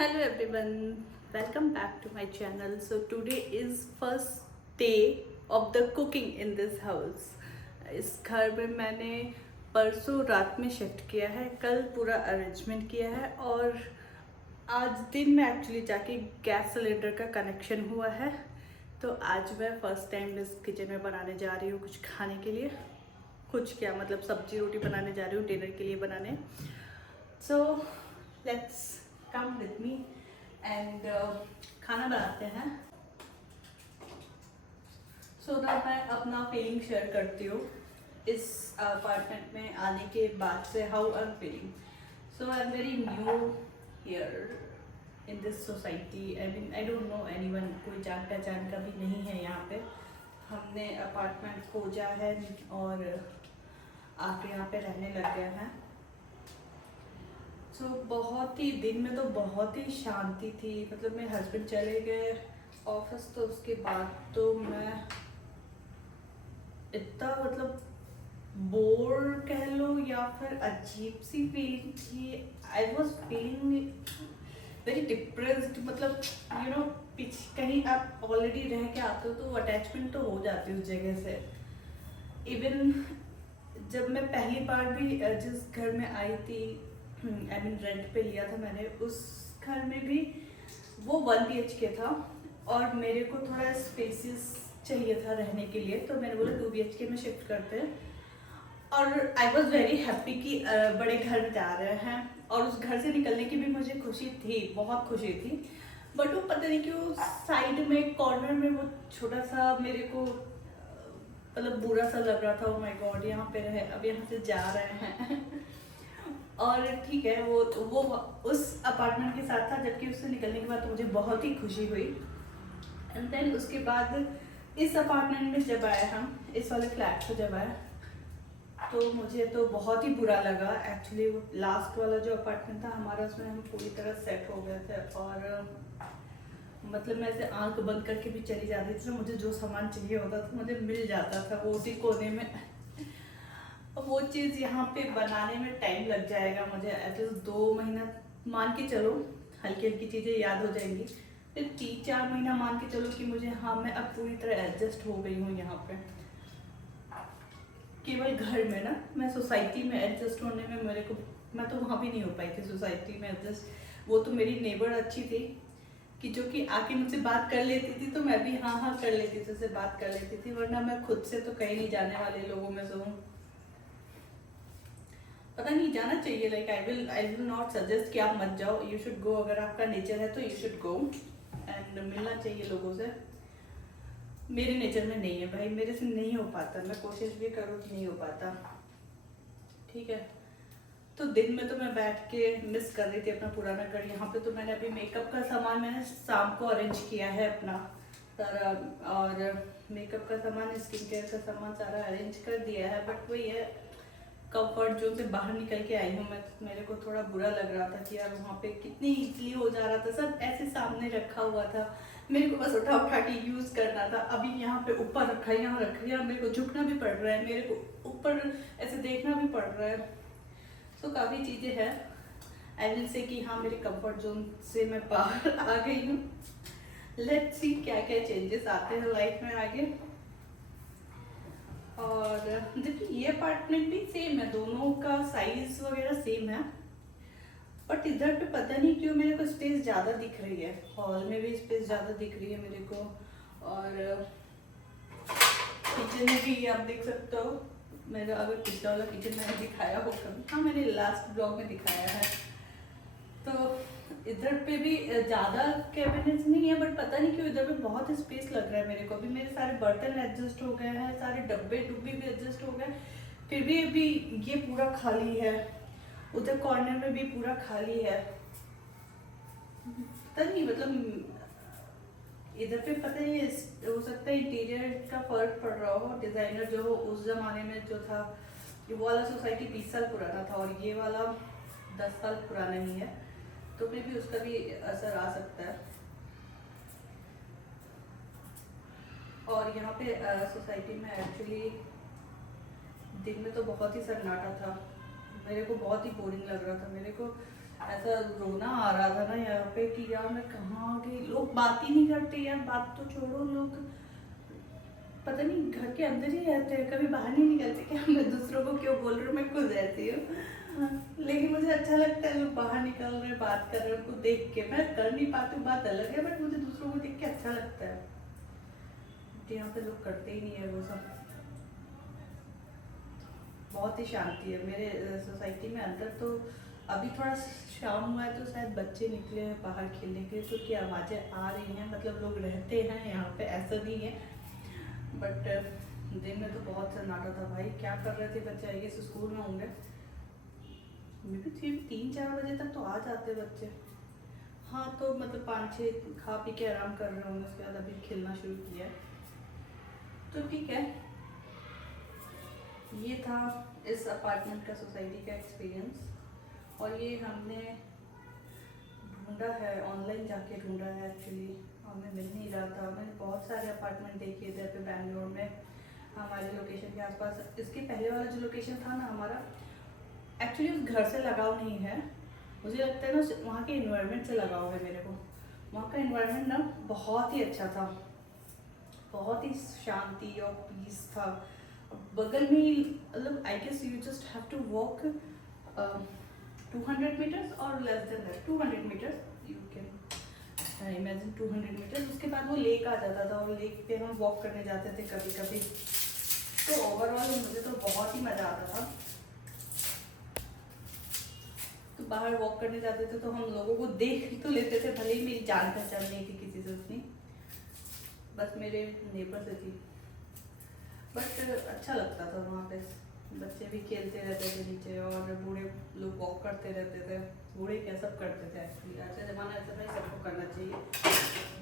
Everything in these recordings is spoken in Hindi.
Hello everyone, welcome back to my channel. So today is first day of the cooking in this house. इस घर में मैंने परसों रात में शिफ्ट किया है, कल पूरा अरेंजमेंट किया है और आज दिन में एक्चुअली जाके गैस सिलेंडर का कनेक्शन हुआ है। तो आज मैं फर्स्ट टाइम इस किचन में बनाने जा रही हूँ कुछ खाने के लिए। कुछ क्या मतलब सब्जी रोटी बनाने जा रही हूँ डिनर के लिए बनाने। So let's come with me and खाना बनाते हैं। सो दैट मैं अपना फीलिंग शेयर करती हूँ इस अपार्टमेंट में आने के बाद से, how I am feeling. So I am very new here in this society. I mean I don't no anyone, कोई जान पहचान का भी नहीं है यहाँ पे। हमने अपार्टमेंट खोजा है और आके यहाँ पे रहने लग गए हैं। तो बहुत ही दिन में तो बहुत ही शांति थी। मतलब मेरे हस्बैंड चले गए ऑफिस तो उसके बाद तो मैं इतना मतलब बोर कह लो या फिर अजीब सी फीलिंग थी। I was feeling very depressed. मतलब यू नो कहीं आप ऑलरेडी रह के आते हो तो अटैचमेंट तो हो जाती है उस जगह से। इवन जब मैं पहली बार भी जिस घर में आई थी, आई मीन रेंट पे लिया था मैंने, उस घर में भी वो 1 BHK था और मेरे को थोड़ा स्पेसिस चाहिए था रहने के लिए, तो मैंने बोला 2 BHK में शिफ्ट करते हैं। और आई वॉज वेरी हैप्पी कि बड़े घर में जा रहे हैं और उस घर से निकलने की भी मुझे खुशी थी, बहुत खुशी थी। बट वो पता नहीं क्यों साइड में कॉर्नर में वो छोटा सा मेरे को मतलब बुरा सा लग रहा था। ओ माय गॉड, यहाँ पे रहे, अब यहाँ से जा रहे हैं। और ठीक है, वो उस अपार्टमेंट के साथ था, जबकि उससे निकलने के बाद तो मुझे बहुत ही खुशी हुई। एंड देन उसके बाद इस अपार्टमेंट में जब आए हम, इस वाले फ्लैट को जब आए तो मुझे तो बहुत ही बुरा लगा। एक्चुअली वो लास्ट वाला जो अपार्टमेंट था हमारा, उसमें हम पूरी तरह सेट हो गए थे और मतलब मैं ऐसे आंख बंद करके भी चली जाती थी, तो मुझे जो सामान चाहिए होता था मुझे मिल जाता था वो उसी कोने में। वो चीज़ यहाँ पे बनाने में टाइम लग जाएगा मुझे, एटलीस्ट 2 महीना मान के चलो, हल्की हल्की चीज़ें याद हो जाएंगी। फिर 3-4 महीना मान के चलो कि मुझे, हाँ मैं अब पूरी तरह एडजस्ट हो गई हूँ यहाँ पे। केवल घर में ना, मैं सोसाइटी में एडजस्ट होने में मेरे को, मैं तो वहाँ भी नहीं हो पाई थी सोसाइटी में एडजस्ट। वो तो मेरी नेबर अच्छी थी कि जो कि आके मुझसे बात कर लेती थी, तो मैं भी हाँ हाँ कर लेती थी, उससे बात कर लेती थी, वरना मैं खुद से तो कहीं नहीं जाने वाले लोगों में से हूँ। पता नहीं, जाना चाहिए। Like I will not suggest कि आप मत जाओ, यू शुड गो। अगर आपका नेचर है तो यू शुड गो एंड मिलना चाहिए लोगों से। मेरे नेचर में नहीं है भाई, मेरे से नहीं हो पाता, मैं कोशिश भी करूँ तो नहीं हो पाता। ठीक है, तो दिन में तो मैं बैठ के मिस कर रही थी अपना पुराना घर। यहाँ पे तो मैंने अभी मेकअप का सामान मैंने शाम को अरेंज किया है अपना सारा, और मेकअप का सामान, स्किन केयर का सामान सारा अरेंज कर दिया है। बट वही है, कंफर्ट जोन से बाहर निकल के आई हूँ मैं। मेरे को थोड़ा बुरा लग रहा था कि यार वहाँ पे कितनी इजीली हो जा रहा था, सब ऐसे सामने रखा हुआ था, मेरे को बस उठा उठा के यूज़ करना था। अभी यहाँ पे ऊपर रखा है, यहाँ रख लिया, मेरे को झुकना भी पड़ रहा है, मेरे को ऊपर ऐसे देखना भी पड़ रहा है। तो काफ़ी चीज़ें हैं। आई विल से कि हाँ मेरे कंफर्ट जोन से मैं बाहर आ गई हूँ। लेट्स सी क्या क्या चेंजेस आते हैं लाइफ में आगे। और देखिए ये अपार्टमेंट भी सेम है, दोनों का साइज वगैरह सेम है, बट इधर पे पता नहीं क्यों मेरे को स्पेस ज़्यादा दिख रही है। हॉल में भी स्पेस ज़्यादा दिख रही है मेरे को, और किचन में भी आप देख सकते हो। मेरा अगर पिछला वाला किचन मैंने दिखाया हो कभी, हाँ मैंने लास्ट ब्लॉग में दिखाया है। तो इधर पे भी ज़्यादा कैबिनेट्स नहीं है, बट पता नहीं क्यों इधर पे बहुत स्पेस लग रहा है मेरे को। अभी मेरे सारे बर्तन एडजस्ट हो गए हैं, सारे डब्बे डुब्बे भी एडजस्ट हो गए, फिर भी अभी ये पूरा खाली है। उधर कॉर्नर में भी पूरा खाली है। पता नहीं मतलब इधर पे पता नहीं, हो सकता है इंटीरियर का फर्क पड़ रहा हो। डिज़ाइनर जो हो उस जमाने में जो था, ये वाला सोसाइटी 20 साल पुराना था और ये वाला 10 साल पुराना ही है, तो फिर भी उसका भी असर आ सकता है। और यहाँ पे सोसाइटी में एक्चुअली दिन में तो बहुत ही सन्नाटा था, मेरे को बहुत ही बोरिंग लग रहा था। मेरे को ऐसा रोना आ रहा था ना यहाँ पे कि यार मैं कहाँ आ गई। लोग बात ही नहीं करते यार, बात तो छोड़ो, लोग पता नहीं घर के अंदर ही रहते हैं, कभी बाहर नहीं निकलते। क्या मैं दूसरों को क्यों बोल रही हूँ, मैं खुद रहती हूँ। लेकिन मुझे अच्छा लगता है लोग बाहर निकल रहे बात कर रहे हैं, उनको देख के। मैं कर नहीं पाती हूँ, बात अलग है, बट मुझे दूसरों को देख के अच्छा लगता है। यहाँ पे लोग करते ही नहीं है वो सब। बहुत ही शांति है मेरे सोसाइटी में अंदर। तो अभी थोड़ा शाम हुआ है तो शायद बच्चे निकले हैं बाहर खेलने के लिए, तो क्या आवाज़ें आ रही हैं, मतलब लोग रहते हैं यहाँ पे, ऐसा नहीं है। बट दिन में तो बहुत सन्नाटा था भाई। क्या कर रहे थे बच्चे, आई गेस स्कूल में होंगे। मे भी 3-4 बजे तक तो आ जाते बच्चे। हाँ तो मतलब 5-6 खा पी के आराम कर रहे होंगे, उसके बाद अभी खेलना शुरू किया है, तो ठीक है। ये था इस अपार्टमेंट का, सोसाइटी का एक्सपीरियंस। और ये हमने ढूंढा है, ऑनलाइन जाके ढूंढा है एक्चुअली, हमें मिल नहीं रहा था। मैंने बहुत सारे अपार्टमेंट देखे थे पे बैंगलोर में, हमारे लोकेशन के आसपास। इसके पहले वाला जो लोकेशन था ना हमारा, एक्चुअली उस घर से लगाव नहीं है, मुझे लगता है ना वहाँ के इन्वायरमेंट से लगाव है मेरे को। वहाँ का इन्वायरमेंट ना बहुत ही अच्छा था, बहुत ही शांति और पीस था। बगल में ही मतलब I guess you just have to walk 200 meters और less than that, 200 meters you can imagine, 200 meters. उसके बाद वो लेक आ जाता था और लेक पे हम वॉक करने जाते थे कभी कभी। तो ओवरऑल मुझे तो बहुत ही मज़ा आता था। तो बाहर वॉक करने जाते थे तो हम लोगों को देख तो लेते थे, भले ही मेरी जान पहचान नहीं थी किसी से उतनी, बस मेरे नेबर से थी। बट अच्छा लगता था वहाँ पे, बच्चे भी खेलते रहते थे नीचे और बूढ़े लोग वॉक करते रहते थे। बूढ़े क्या सब करते थे एक्चुअली, अच्छा ज़माना ऐसा नहीं, सबको करना चाहिए,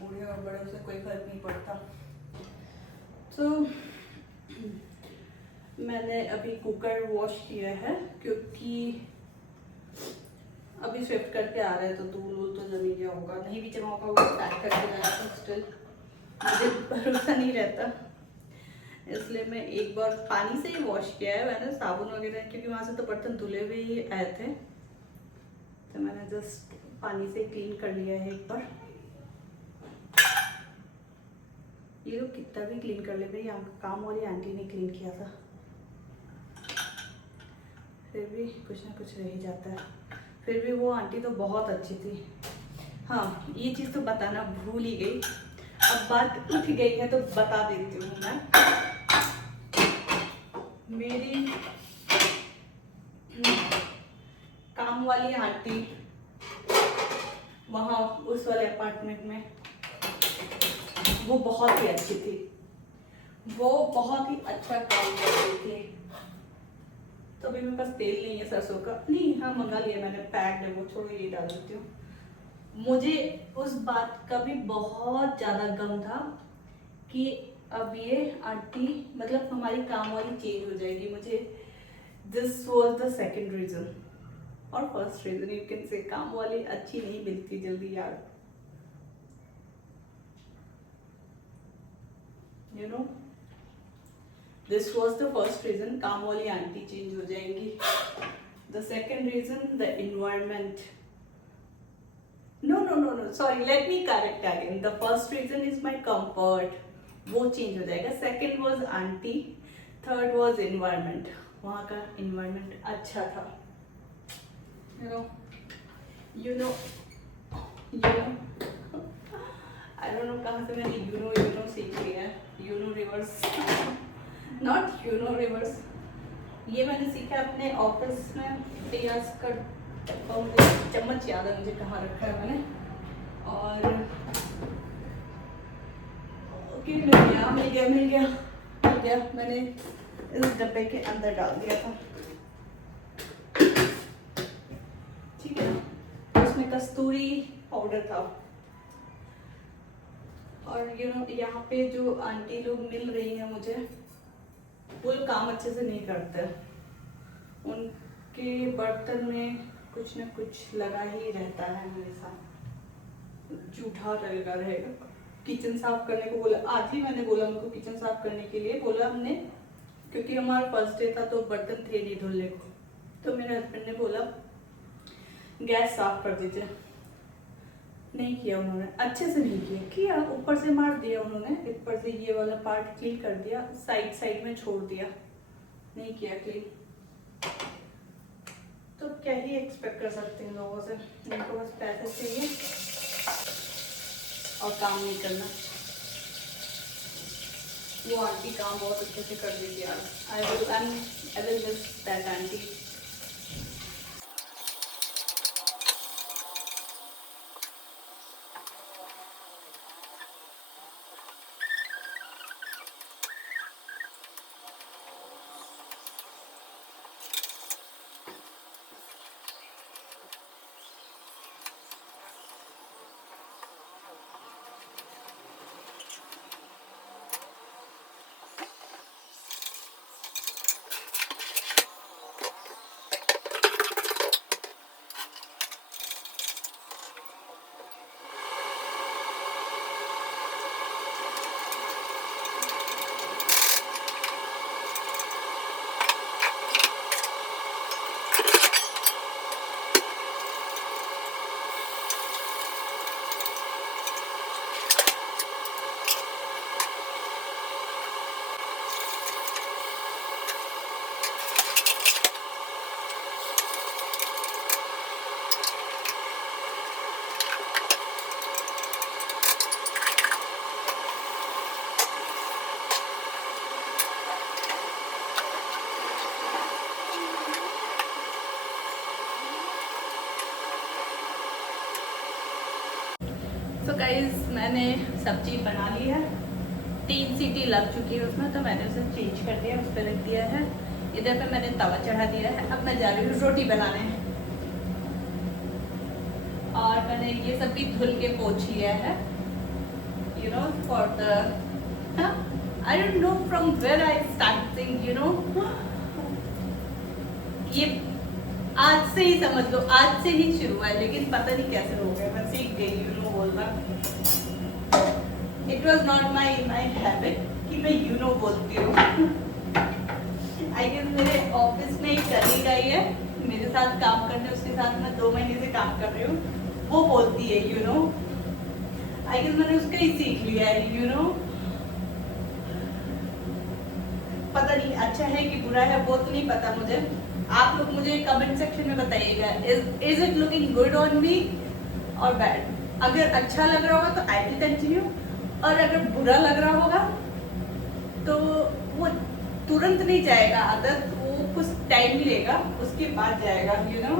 बूढ़े और बड़े से कोई फर्क नहीं पड़ता। तो मैंने अभी कुकर वॉश किया है क्योंकि अभी शिफ्ट करके आ रहे हैं, तो धूल वूल तो जमी गया होगा, नहीं भी जमा होगा वो पैक करके लाया था, स्टिल मुझे भरोसा नहीं रहता, इसलिए मैं एक बार पानी से ही वॉश किया है मैंने, साबुन वगैरह, क्योंकि वहाँ से तो बर्तन धुले हुए ही आए थे, तो मैंने जस्ट पानी से क्लीन कर लिया है एक बार। ये लोग कितना भी क्लीन कर ले भाई, काम वाली आंटी ने क्लीन किया था, फिर भी कुछ ना कुछ रह ही जाता है। फिर भी वो आंटी तो बहुत अच्छी थी। हाँ ये चीज़ तो बताना भूल ही गई, अब बात उठ गई है तो बता देती हूँ मैं। मेरी काम वाली आंटी वहाँ उस वाले अपार्टमेंट में, वो बहुत ही अच्छी थी, वो बहुत ही अच्छा काम करती थी। तो अभी मेरे पास तेल नहीं है सरसों का, नहीं हाँ मंगा लिया मैंने, पैक्ड है वो, छोड़ो ये डाल देती हूँ। मुझे उस बात का भी बहुत ज़्यादा गम था कि अब ये आंटी मतलब हमारी काम वाली चेंज हो जाएगी। मुझे this was the second reason, और first reason you can say, काम वाली अच्छी नहीं मिलती जल्दी यार, you know. This was the first reason, काम वाली आंटी चेंज हो जाएंगी। The second reason, the environment, no, sorry, let me correct again. The first reason is my comfort, वो चेंज हो जाएगा। Second was aunty, third was environment, वहाँ का इन्वायरमेंट अच्छा था, you know I don't no कहाँ से मैंने यू नो सीख लिया है, you no reverse not you know reverse, ये मैंने सीखा अपने ऑफिस में। प्याज का मुझे चम्मच याद है मुझे कहाँ रखा है मैंने, और ओके मिल गया, मैंने इस डब्बे के अंदर डाल दिया था, ठीक है। उसमें कस्तूरी पाउडर था। और यू नो यहाँ पे जो आंटी लोग मिल रही हैं मुझे, वो लोग काम अच्छे से नहीं करते, उनके बर्तन में कुछ ना कुछ लगा ही रहता है हमेशा, जूठा लगा रहेगा। किचन साफ करने को बोला, आज ही मैंने बोला उनको किचन साफ करने के लिए, बोला हमने क्योंकि हमारा फर्स्ट डे था तो बर्तन थे नहीं धुलने को, तो मेरे हस्बैंड ने बोला गैस साफ कर दीजिए। नहीं किया उन्होंने, अच्छे से नहीं किया, ऊपर से मार दिया उन्होंने, ऊपर से ये वाला पार्ट क्लीन कर दिया, साइड साइड में छोड़ दिया, नहीं किया क्लीन। तो क्या ही एक्सपेक्ट कर सकते हैं लोगों से, इनको बस पैसे चाहिए और काम नहीं करना। वो आंटी काम बहुत अच्छे से कर देती यार। I will miss that aunty. तो गाइस मैंने सब्जी बना ली है, 3 सीटी लग चुकी है उसमें, तो मैंने उसे चेंज कर दिया, उस पर रख दिया है। इधर पे मैंने तवा चढ़ा दिया है। अब मैं जा रही हूँ रोटी बनाने। और मैंने ये सब भी धुल के पोंछ लिया है, you know for the I don't know from where I starting, you know ये आज से ही समझ लो, आज से ही शुरू है, लेकिन पता नहीं कैसे हो गया, मैं सीख गई यू नो बोलना। It was not my habit कि मैं यू नो बोलती हूँ। आई गेस मेरे ऑफिस में एक कलीग आई है मेरे साथ काम करने, उसके साथ मैं 2 महीने से काम कर रही हूँ, वो बोलती है यू नो। आई गेस मैंने उसका ही सीख लिया है यू नो। पता नहीं अच्छा है कि बुरा है वो तो नहीं पता मुझे, आप लोग मुझे कमेंट सेक्शन में बताइएगा, is it looking good on me और बैड। अगर अच्छा लग रहा होगा तो आई विल कंटिन्यू, और अगर बुरा लग रहा होगा तो वो तुरंत नहीं जाएगा आदत, वो कुछ टाइम लेगा, उसके बाद जाएगा यू नो।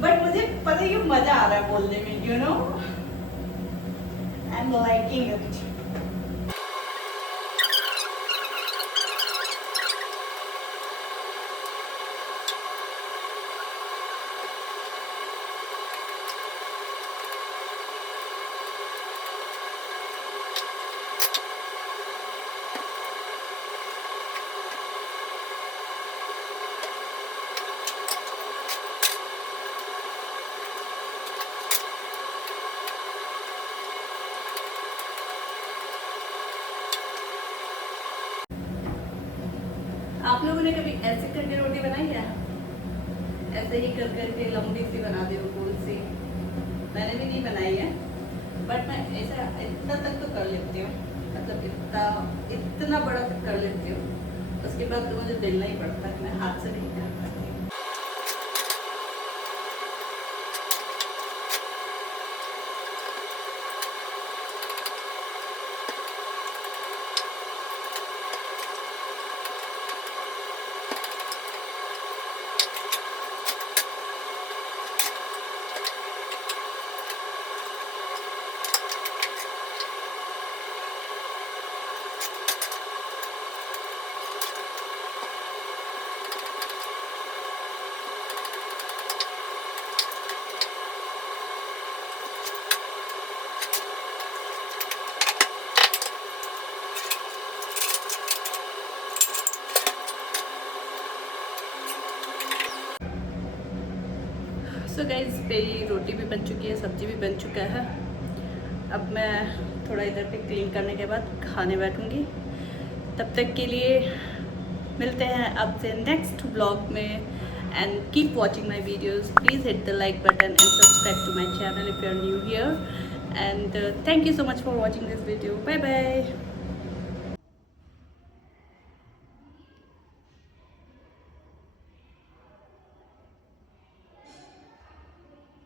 बट मुझे पता है कि मजा आ रहा है बोलने में you know, I am liking it. आप लोगों ने कभी ऐसे करके रोटी बनाई है? ऐसे ही कर करके लंबी सी बना दी हो, गोल सी। मैंने भी नहीं बनाई है, बट मैं ऐसा इतना तक तो कर लेती हूँ, मतलब इतना बड़ा तक कर लेती हूँ। उसके बाद तो मुझे बेलना ही पड़ता है, मैं हाथ से नहीं कर पाती। सो गाइज मेरी रोटी भी बन चुकी है, सब्जी भी बन चुका है। अब मैं थोड़ा इधर पे क्लीन करने के बाद खाने बैठूंगी। तब तक के लिए मिलते हैं अब से नेक्स्ट ब्लॉग में। and keep watching my videos. Please hit the like button and subscribe to my channel if you are new here. And thank you so much for watching this video. Bye bye.